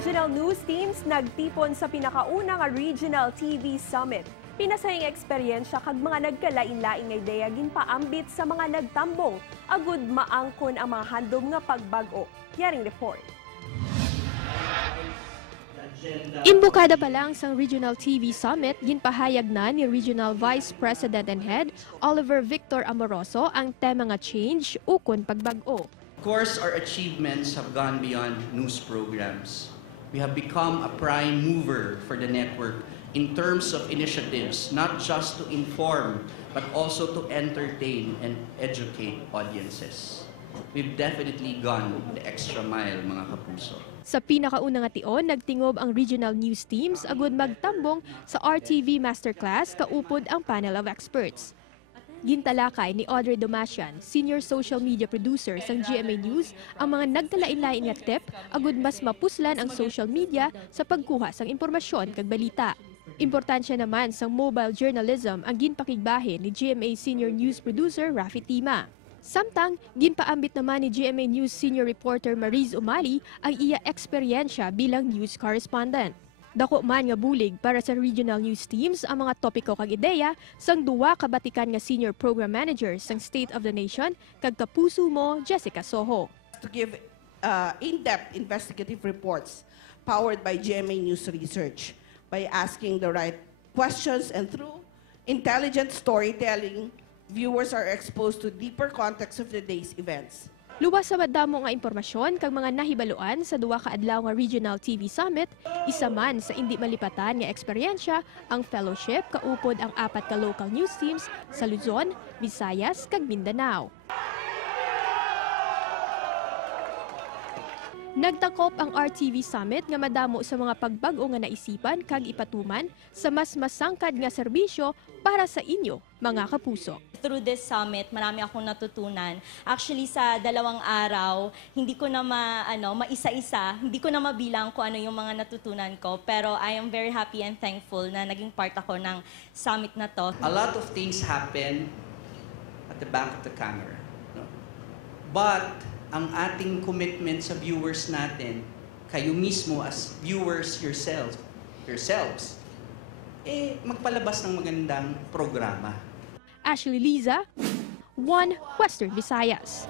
regional news teams nagtipon sa pinakaunang Regional TV Summit. Pinasayang eksperyensya kag mga nagkalain-laing nga ideya ginpaambit sa mga nagtambong, agud maangkon ang mga handom nga pagbag-o. Yaring report. Imbukada pa lang sa Regional TV Summit, ginpahayag na ni Regional Vice President and Head Oliver Victor Amoroso ang tema nga change ukon pagbag-o. Of course, our achievements have gone beyond news programs. We have become a prime mover for the network in terms of initiatives, not just to inform, but also to entertain and educate audiences. We've definitely gone the extra mile, mga kapuso. Sa pinakauna nga tion, nagtingob ang regional news teams agud magtambong sa RTV Masterclass kaupod ang panel of experts. Gintalakay ni Audrey Domasian, Senior Social Media Producer sang GMA News, ang mga nagkalain-lain nga tip agud mas mapuslan ang social media sa pagkuha sang impormasyon kag balita. Importansya naman sang mobile journalism ang ginpakigbahe ni GMA Senior News Producer Rafi Tima. Samtang, ginpaambit naman ni GMA News Senior Reporter Mariz Umali ang iya eksperyensya bilang news correspondent. Dako man nga bulig para sa regional news teams ang mga topiko kag ideya sang duwa ka batikan nga senior program manager sang State of the Nation kag kapuso mo Jessica Soho. To give in-depth investigative reports powered by GMA News Research by asking the right questions, and through intelligent storytelling, viewers are exposed to deeper context of the day's events. Luwas sa madamo nga impormasyon kag mga nahibaluan sa duwa ka adlaw nga Regional TV Summit, isa man sa indi malipatan nga eksperyensya ang fellowship kaupod ang 4 ka local news teams sa Luzon, Visayas kag Mindanao. Nagtakop ang RTV Summit nga madamo sa mga pagbag-o nga naisipan kag ipatuman sa mas masangkad nga serbisyo para sa inyo, mga kapuso. Through this summit, marami akong natutunan. Actually, sa 2 araw, hindi ko na maisa-isa, hindi ko na mabilang kung ano yung mga natutunan ko. Pero I am very happy and thankful na naging part ako ng summit na to. A lot of things happen at the back of the camera. No? But ang ating commitment sa viewers natin, kayo mismo as viewers yourselves, magpalabas ng magandang programa. Ashley Liza, One Western Visayas.